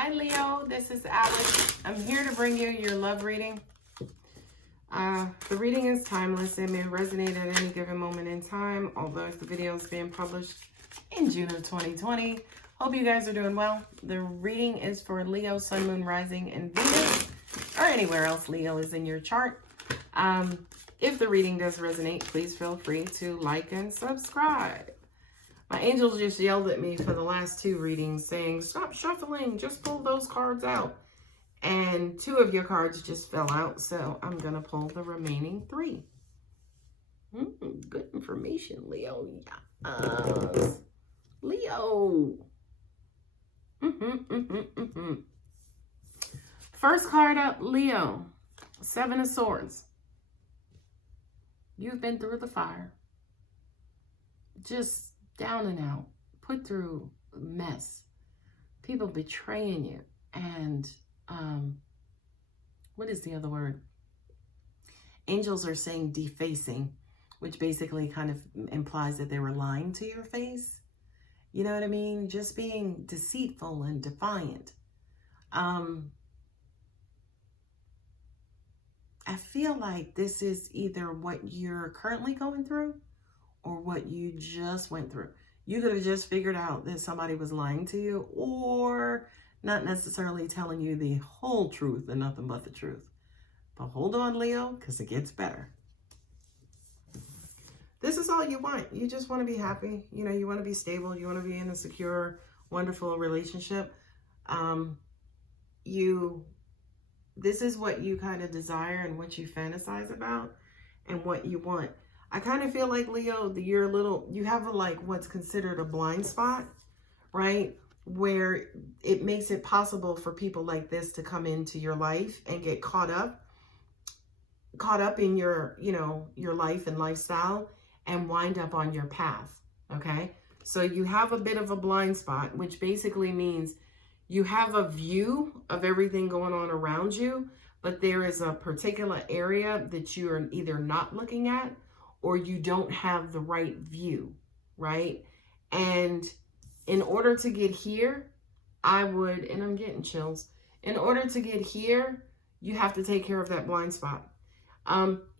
Hi Leo, this is Alice. I'm here to bring you your love reading. The reading is timeless. It may resonate at any given moment in time, although the video is being published in June of 2020. Hope you guys are doing well. The reading is for Leo, Sun, Moon, Rising, and Venus, or anywhere else Leo is in your chart. If the reading does resonate, please feel free to like and subscribe. My angels just yelled at me for the last two readings saying, stop shuffling, just pull those cards out. And two of your cards just fell out, so I'm going to pull the remaining three. Good information, Leo. Yes. Leo. First card up, Leo. Seven of Swords. You've been through the fire. Just down and out, put through a mess, people betraying you, and what is the other word? Angels are saying defacing, which basically kind of implies that they were lying to your face. You know what I mean? Just being deceitful and defiant. I feel like this is either what you're currently going through or what you just went through. You could have just figured out that somebody was lying to you, or not necessarily telling you the whole truth and nothing but the truth. But hold on, Leo, because it gets better. This is all you want. You just want to be happy. You know, you want to be stable. You want to be in a secure, wonderful relationship. This is what you kind of desire and what you fantasize about and what you want. I kind of feel like, Leo, you have what's considered a blind spot, right? Where it makes it possible for people like this to come into your life and get caught up in your life and lifestyle and wind up on your path, okay? So you have a bit of a blind spot, which basically means you have a view of everything going on around you, but there is a particular area that you're either not looking at or you don't have the right view, right? And in order to get here, and I'm getting chills, in order to get here, you have to take care of that blind spot.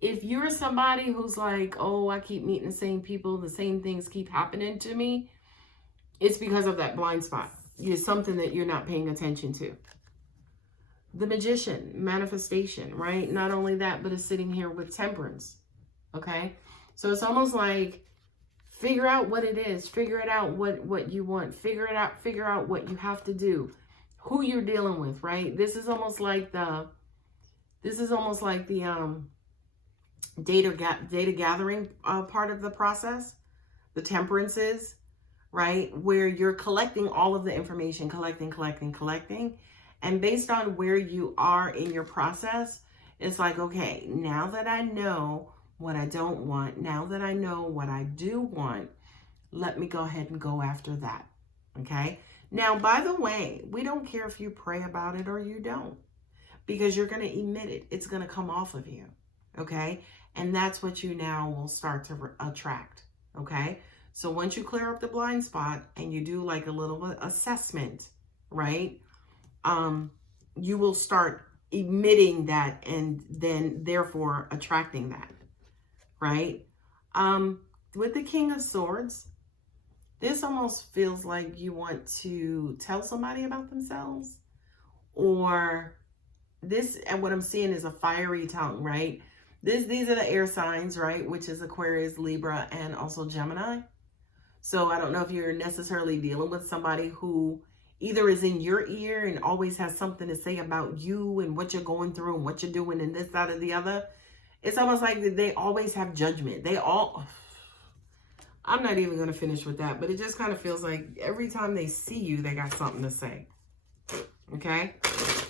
If you're somebody who's like, oh, I keep meeting the same people, the same things keep happening to me, it's because of that blind spot. It's something that you're not paying attention to. The Magician, manifestation, right? Not only that, but it's sitting here with Temperance, okay? So it's almost like, figure out what it is, figure it out what you want, figure out what you have to do, who you're dealing with, right? This is almost like the data gathering part of the process. The Temperance is, right, where you're collecting all of the information, collecting, and based on where you are in your process, it's like, okay, now that I know what I don't want, now that I know what I do want, let me go ahead and go after that, okay? Now, by the way, we don't care if you pray about it or you don't, because you're going to emit it. It's going to come off of you, okay? And that's what you now will start to attract, okay? So once you clear up the blind spot and you do like a little assessment, right? You will start emitting that and then therefore attracting that. Right? With the King of Swords, this almost feels like you want to tell somebody about themselves, or this, and what I'm seeing is a fiery tongue, right? These are the air signs, right? Which is Aquarius, Libra, and also Gemini. So I don't know if you're necessarily dealing with somebody who either is in your ear and always has something to say about you and what you're going through and what you're doing and this, that, or the other. It's almost like they always have judgment. I'm not even going to finish with that, but it just kind of feels like every time they see you, they got something to say. Okay?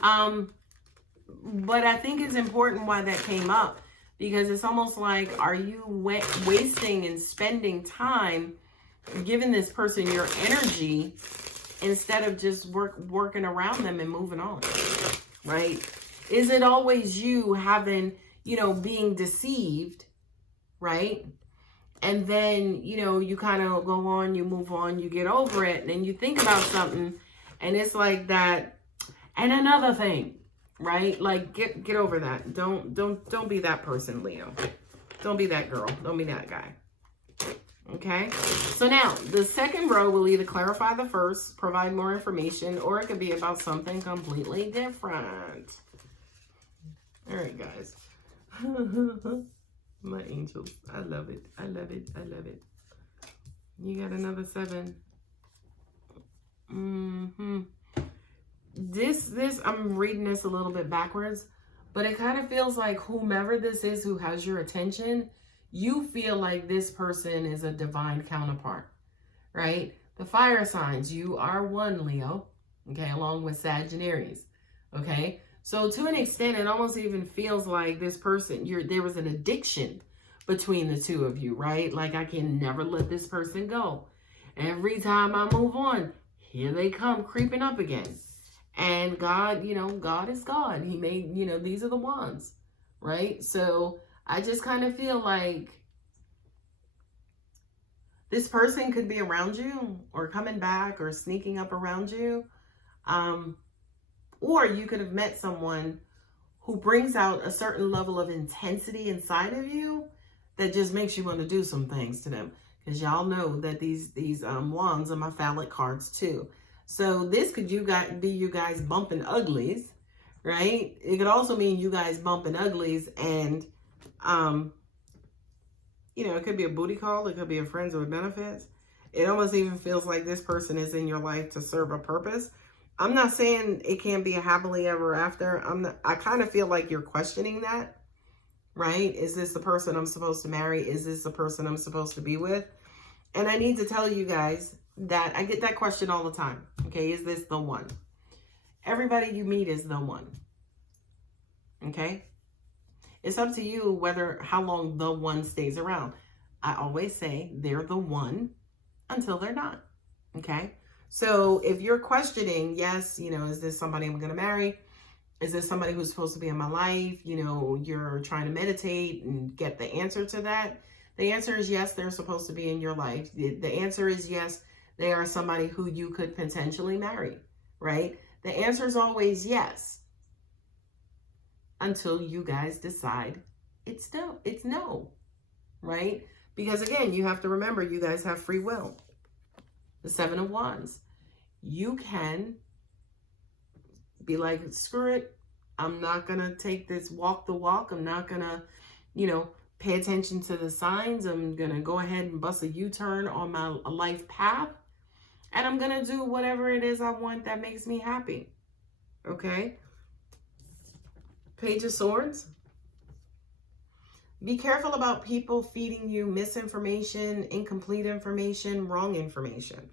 But I think it's important why that came up, because it's almost like, are you wasting and spending time giving this person your energy instead of just working around them and moving on, right? Is it always you having, being deceived, right? And then, you kind of go on, you move on, you get over it, and then you think about something, and it's like that And another thing, right? Like get over that. Don't be that person, Leo. Don't be that girl. Don't be that guy. Okay? So now, the second row will either clarify the first, provide more information, or it could be about something completely different. All right, guys. My angels. I love it. I love it. I love it. You got another 7. This, I'm reading this a little bit backwards, but it kind of feels like whomever this is who has your attention, you feel like this person is a divine counterpart, right? The fire signs, you are one, Leo, okay, along with Sagittarius, okay? So to an extent, it almost even feels like this person, there was an addiction between the two of you, right? Like, I can never let this person go. Every time I move on, here they come creeping up again. And God, God is God. He made, these are the ones, right? So I just kind of feel like this person could be around you or coming back or sneaking up around you. Or you could have met someone who brings out a certain level of intensity inside of you that just makes you want to do some things to them. Because y'all know that these wands are my phallic cards too. So this could be you guys bumping uglies, right? It could also mean you guys bumping uglies, and it could be a booty call, it could be a friends with benefits. It almost even feels like this person is in your life to serve a purpose. I'm not saying it can't be a happily ever after. I kind of feel like you're questioning that, right? Is this the person I'm supposed to marry? Is this the person I'm supposed to be with? And I need to tell you guys that I get that question all the time. Okay, is this the one? Everybody you meet is the one. Okay? It's up to you how long the one stays around. I always say they're the one until they're not. Okay? So if you're questioning, yes, is this somebody I'm going to marry? Is this somebody who's supposed to be in my life? You're trying to meditate and get the answer to that. The answer is yes, they're supposed to be in your life. The answer is yes, they are somebody who you could potentially marry, right? The answer is always yes, until you guys decide it's no, right? Because again, you have to remember, you guys have free will. The 7 of Wands. You can be like, screw it. I'm not going to take this walk the walk. I'm not going to, pay attention to the signs. I'm going to go ahead and bust a U-turn on my life path. And I'm going to do whatever it is I want that makes me happy. Okay? Page of Swords. Be careful about people feeding you misinformation, incomplete information, wrong information.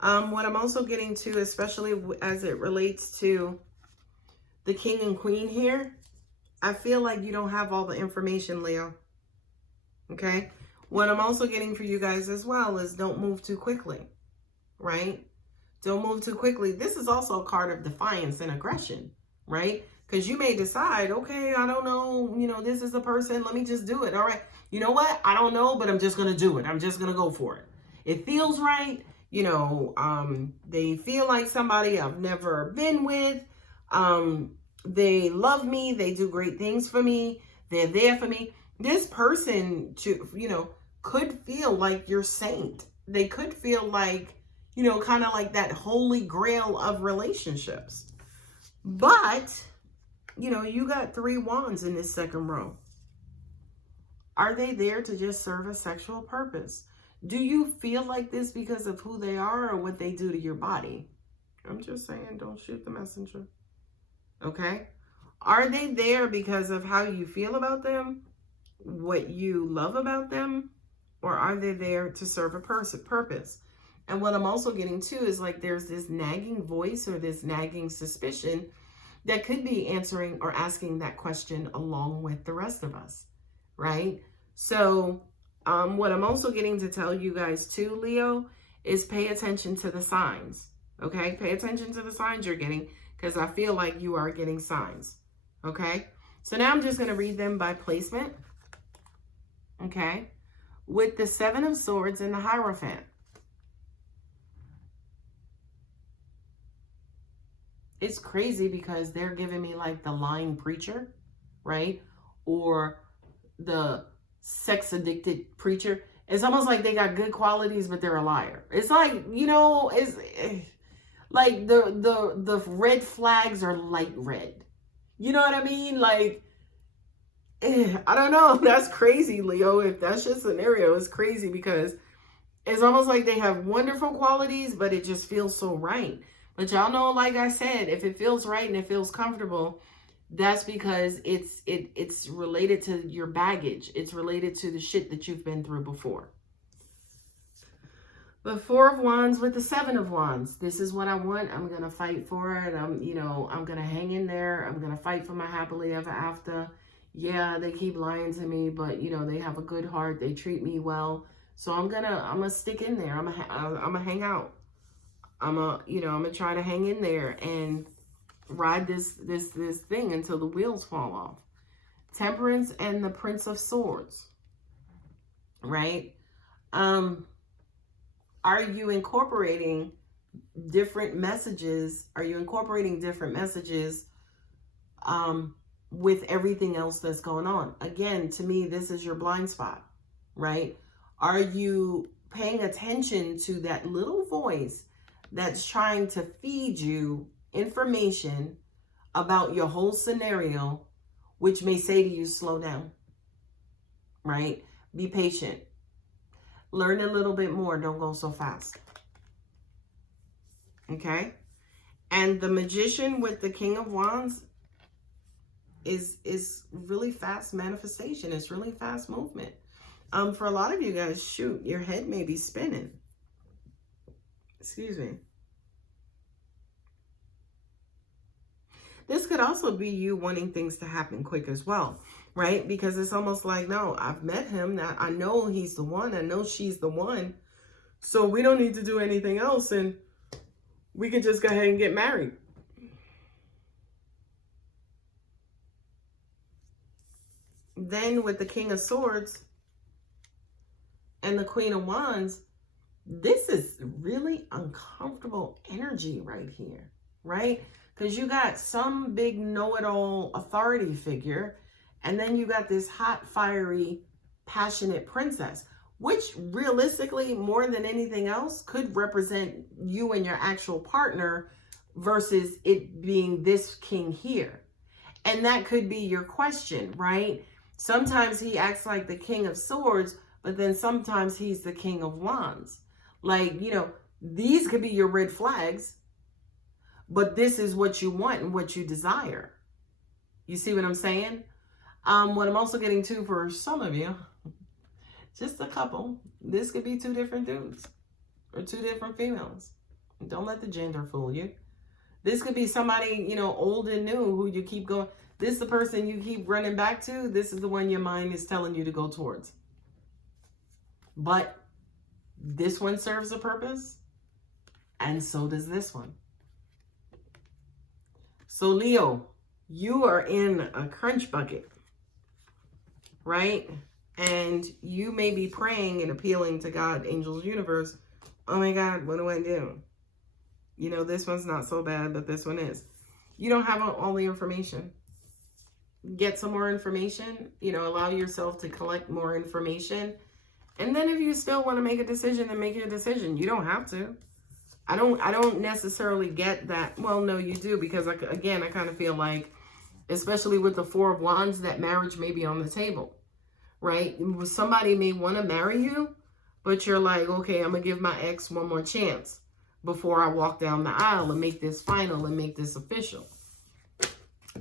What I'm also getting to, especially as it relates to the King and Queen here, I feel like you don't have all the information, Leo. Okay? What I'm also getting for you guys as well is don't move too quickly, right? Don't move too quickly. This is also a card of defiance and aggression, right? Because you may decide, okay, I don't know, this is the person, let me just do it. All right, you know what? I don't know, but I'm just going to do it. I'm just going to go for it. It feels right. They feel like somebody I've never been with. They love me. They do great things for me. They're there for me. This person, could feel like your saint. They could feel like, kind of like that holy grail of relationships. But, you got 3 wands in this second row. Are they there to just serve a sexual purpose? Do you feel like this because of who they are or what they do to your body? I'm just saying, don't shoot the messenger. Okay? Are they there because of how you feel about them, what you love about them, or are they there to serve a purpose? And what I'm also getting to is like there's this nagging voice or this nagging suspicion that could be answering or asking that question along with the rest of us, right? So what I'm also getting to tell you guys too, Leo, is pay attention to the signs, okay? Pay attention to the signs you're getting, because I feel like you are getting signs, okay? So now I'm just going to read them by placement, okay? With the 7 of Swords and the Hierophant. it's crazy because they're giving me like the lying preacher, right? Or the sex addicted preacher. It's almost like they got good qualities, but they're a liar. It's like, you know, it's like the red flags are light red. You know what I mean? Like, I don't know. That's crazy, Leo. If that's your scenario, it's crazy because it's almost like they have wonderful qualities, but it just feels so right. But y'all know, like I said, if it feels right and it feels comfortable, that's because it's related to your baggage. It's related to the shit that you've been through before. The Four of Wands with the Seven of Wands. This is what I want. I'm going to fight for it. I'm going to hang in there. I'm going to fight for my happily ever after. Yeah, they keep lying to me, but, you know, they have a good heart. They treat me well. So I'm going to stick in there. I'm going to hang out. I'm going to try to hang in there and ride this thing until the wheels fall off. Temperance and the Prince of Swords. Right? Are you incorporating different messages? Are you incorporating different messages with everything else that's going on? Again, to me, this is your blind spot, right? Are you paying attention to that little voice that's trying to feed you information about your whole scenario, which may say to you, slow down, right? Be patient. Learn a little bit more. Don't go so fast. Okay? And the Magician with the King of Wands is really fast manifestation. It's really fast movement. For a lot of you guys, shoot, your head may be spinning. Excuse me. This could also be you wanting things to happen quick as well, right? Because it's almost like, no, I've met him. Now I know he's the one. I know she's the one. So we don't need to do anything else. And we can just go ahead and get married. Then with the King of Swords and the Queen of Wands, this is really uncomfortable energy right here, right? Because you got some big know-it-all authority figure, and then you got this hot, fiery, passionate princess, which realistically, more than anything else, could represent you and your actual partner versus it being this king here. And that could be your question, right? Sometimes he acts like the King of Swords, but then sometimes he's the King of Wands. Like, you know, these could be your red flags, but this is what you want and what you desire. You see what I'm saying? What I'm also getting to for some of you, just a couple, this could be two different dudes or two different females. Don't let the gender fool you. This could be somebody, you know, old and new who you keep going. This is the person you keep running back to. This is the one your mind is telling you to go towards. But this one serves a purpose, and so does this one. So Leo, you are in a crunch bucket, right? And you may be praying and appealing to God, angels, universe. Oh my God, what do I do? You know, this one's not so bad, but this one is. You don't have all the information. Get some more information, you know, allow yourself to collect more information. And then if you still want to make a decision, then make your decision. You don't have to. I don't necessarily get that. Well, no, you do, because again, I kind of feel like, especially with the Four of Wands, that marriage may be on the table, right? Somebody may want to marry you, but you're like, okay, I'm going to give my ex one more chance before I walk down the aisle and make this final and make this official.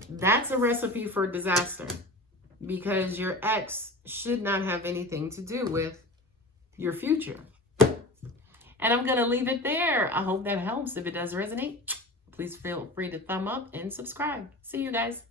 That's a recipe for disaster, because your ex should not have anything to do with your future. And I'm going to leave it there. I hope that helps. If it does resonate, please feel free to thumb up and subscribe. See you guys.